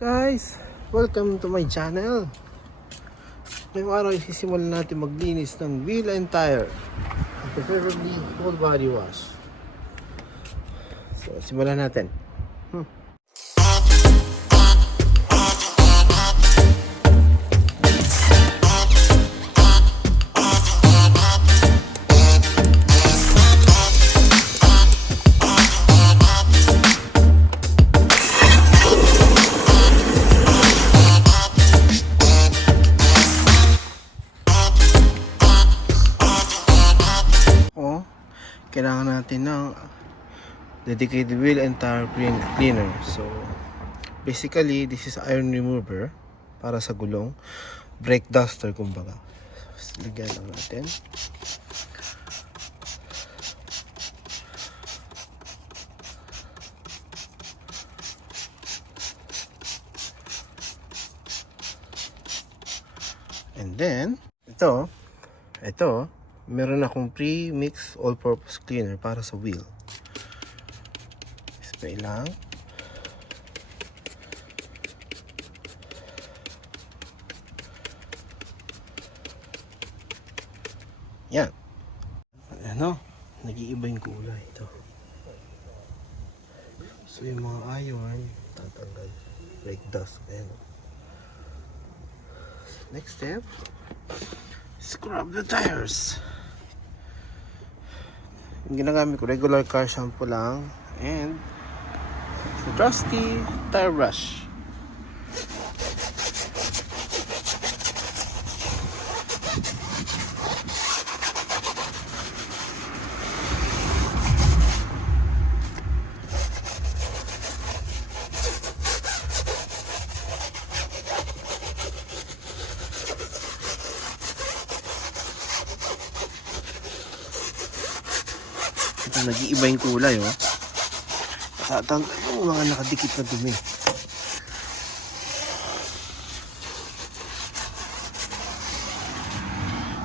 Guys, welcome to my channel. Ngayong araw isisimulan natin maglinis ng wheel and tire, preferably whole body wash. So simulan natin. Kailangan natin ng dedicated wheel and tire cleaner. So basically this is iron remover para sa gulong, brake duster kumbaga. So, lagyan lang natin. And then ito meron akong pre-mix all-purpose cleaner para sa wheel. Spray lang. Yan. Ano? Nag-iiba yung kulay ito. So yung mga iron, tatanggal. Brake dust. Ayan. Next step, scrub the tires. Yung ginagamit ko, regular car shampoo lang and trusty tire brush. Ito, nag-iiba yung kulay, oh. Tatanggal yung mga nakadikit na dumi.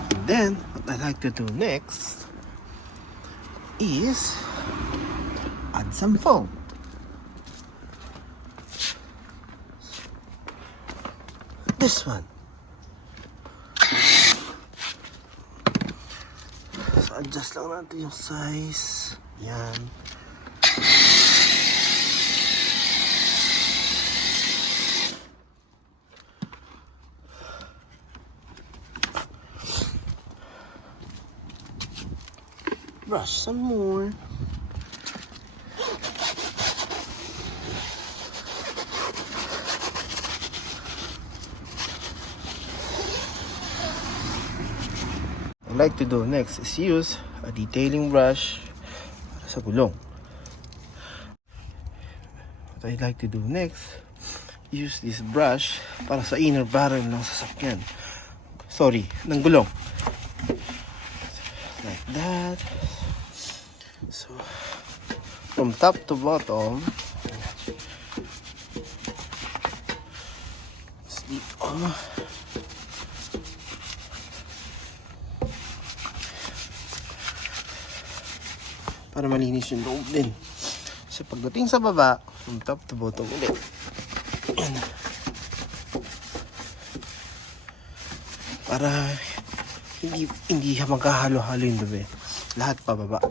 And then, what I like to do next is add some foam. This one. So, adjust lang natin yung size. Yan. Brush some more. What I like to do next is use a detailing brush sa gulong. What I like to do next, use this brush para sa inner barrel ng sasakyan. Sorry, ng gulong. Like that. So, from top to bottom, dito. Para malinis yung loob din. So pagdating sa baba, from top to bottom ulit. Yan. Para hindi magkahalo-halo yung dumi. Lahat pababa.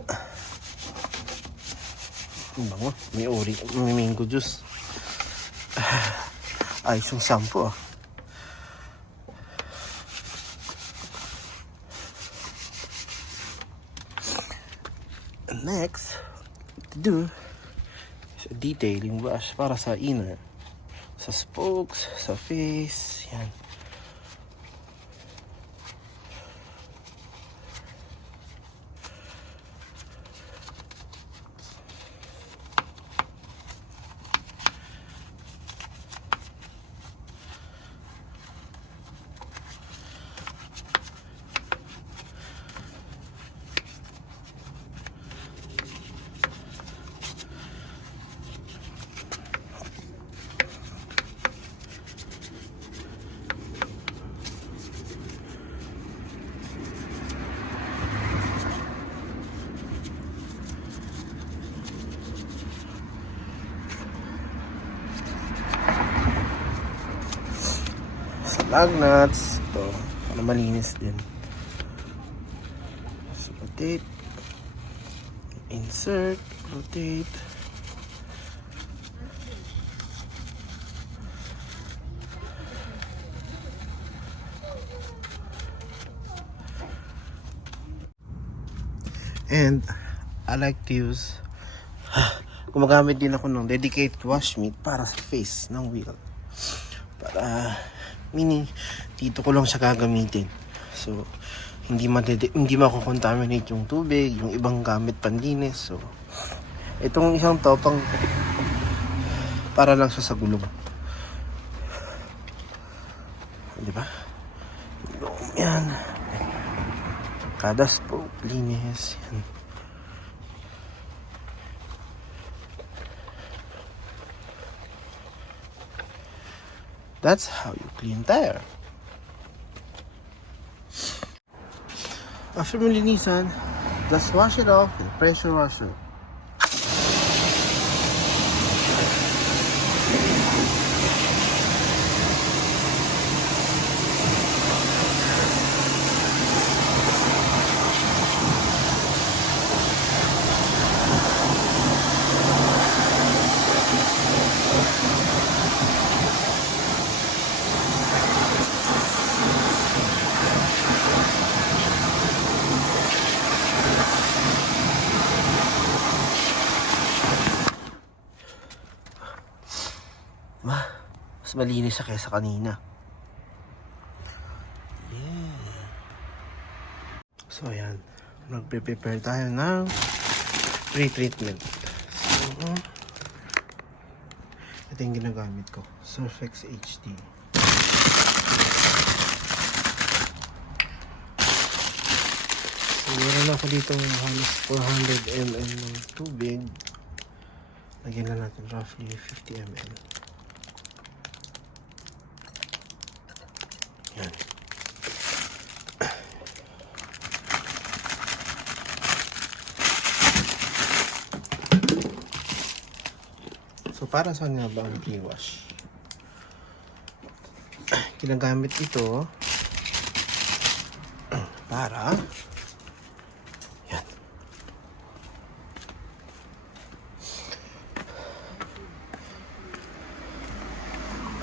Ang bango. May ori. May mango juice. Ayos yung shampoo, ah. Next to do is a detailing brush para sa inner, sa spokes, sa face. Yan. lug nuts. Ito, para malinis din. So, rotate. Insert. Rotate. And I like to use gumagamit din ako ng dedicated wash mitt para sa face ng wheel. Para meaning dito ko lang siya gagamitin. So hindi mako-contaminate yung tubig, yung ibang gamit panlinis. So itong isang to pang para lang siya sa gulong. Di ba? Yan. Kada spoke, linis. Yan. That's how you clean tire. After malinisan, just wash it off with a pressure washer. Mas malinis siya kaysa kanina. Yeah. So ayan, magpe-prepare tayo ng pre-treatment. So ito yung ginagamit ko, Surfex HD. So meron ako dito halos 400 ml ng tubig. Lagyan na natin roughly 50 ml. Yan. So para saan nga ba ang pre-wash? Ginagamit ito para yan.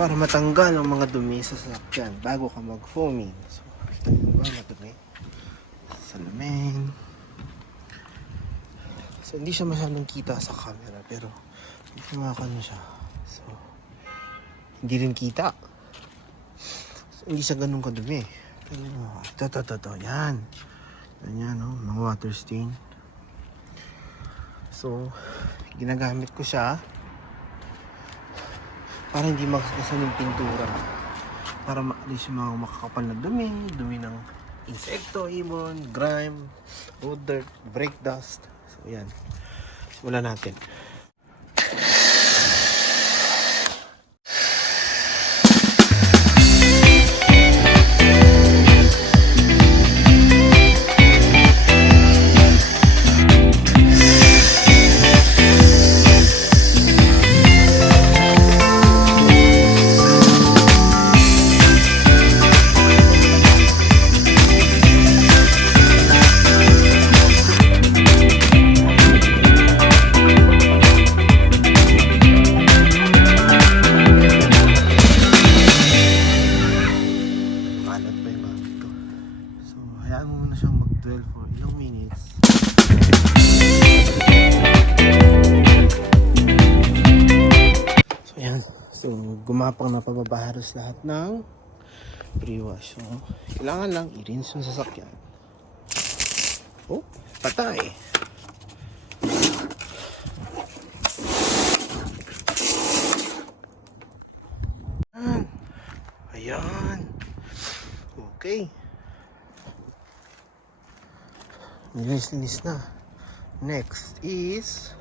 Para matanggal ang mga dumi sa sasakyan bago ka mag-foaming. So, ito ba madumi? Salamin. So, hindi siya masyadong kita sa camera pero kumakano siya. So, hindi rin kita. So, hindi siya ganun kadumi. Pero, ito. Yan. Yan, no? Mga water stain. So, ginagamit ko siya para hindi magkasan yung pintura, para maalis yung mga makakapal na dumi ng insekto, ibon, grime, road dirt, brake dust. So yan, simulan natin. Gumapang na pababaharos lahat ng pre-wash. So, kailangan lang i-rinse yung sasakyan. Oh, patay. Ayan. Okay. Linis na. Next is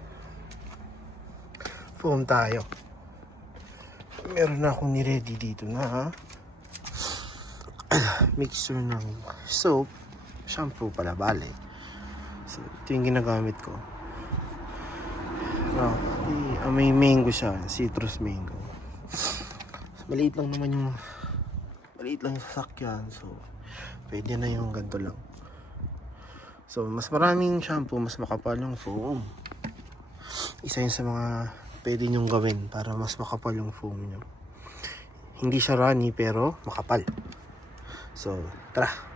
foam tayo. Meron na akong ni-ready dito na mixture ng soap, shampoo pala, bale. So, ito yung ginagamit ko. May mango siya, citrus mango. So, maliit lang naman yung maliit lang yung sasakyan. So, pwede na yung ganito lang. So, mas maraming shampoo, mas makapal yung foam. Isa yun sa mga pwede nyong gawin para mas makapal yung foam nyo. Hindi siya runny pero makapal. So, tara!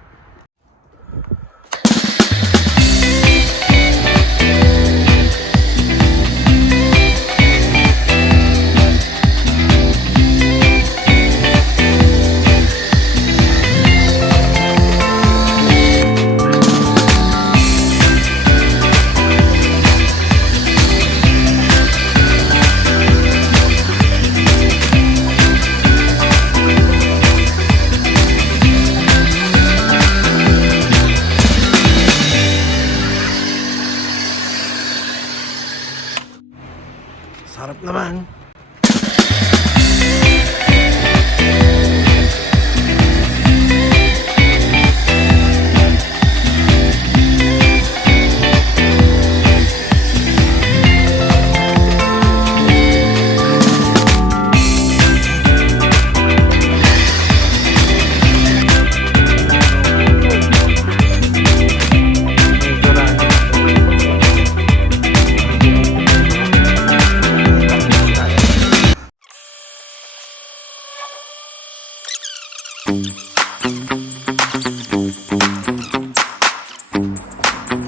Sarap naman.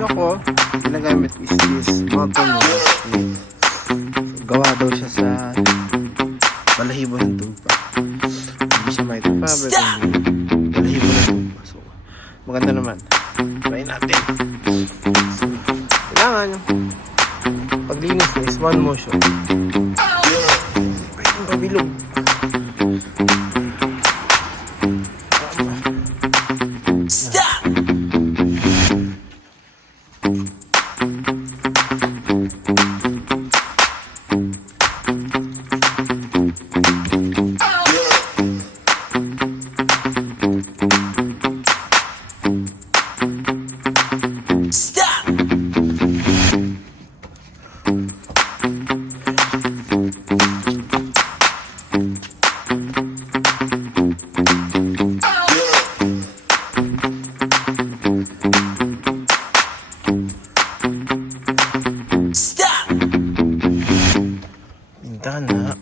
Ako, ginagamit is this mouthwash. Gawa daw siya sa balahibo ng tupa. Hindi siya microfiber, kundi balahibo ng tupa. So, maganda naman. Try natin. So, kailangan yung paglinis niya is one motion. Ay, ang kabilog. Bintana.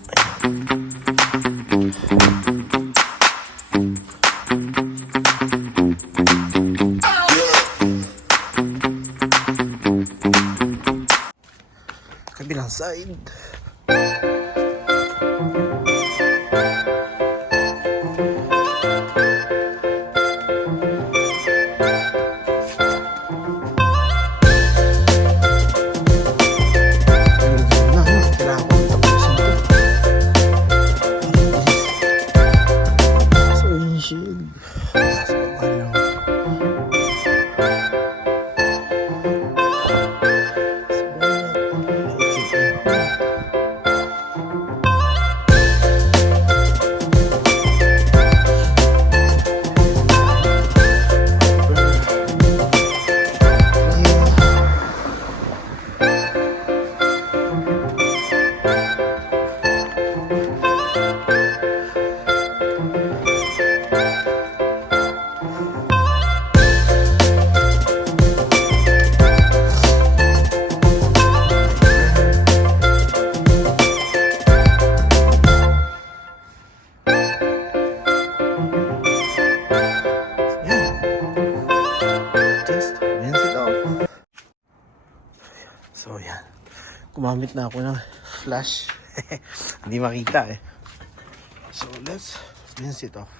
Kabilang side. So yan, gumamit na ako ng flash. Hindi makita eh. So let's rinse it off.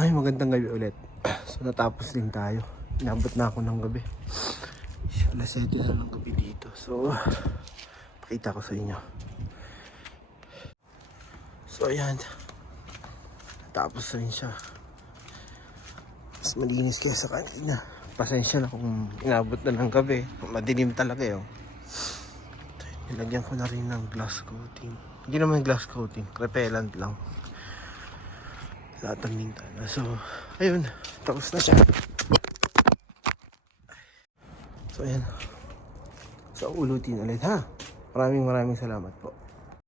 Ay, magandang gabi ulit. So, natapos din tayo. Inabot na ako ng gabi. Alas 7 na ng gabi dito. So, Pakita ko sa inyo. So ayan. Tapos na rin siya. Mas malinis kaya sa kanina. Pasensya na kung inabot na ng gabi. Madilim talaga yun. Nilagyan ko na rin ng glass coating. Hindi naman glass coating, repellent lang. Lahat ng bintana. So, ayun. Tapos na siya. So, ayan. So, ulutin ulit ha. Maraming salamat po.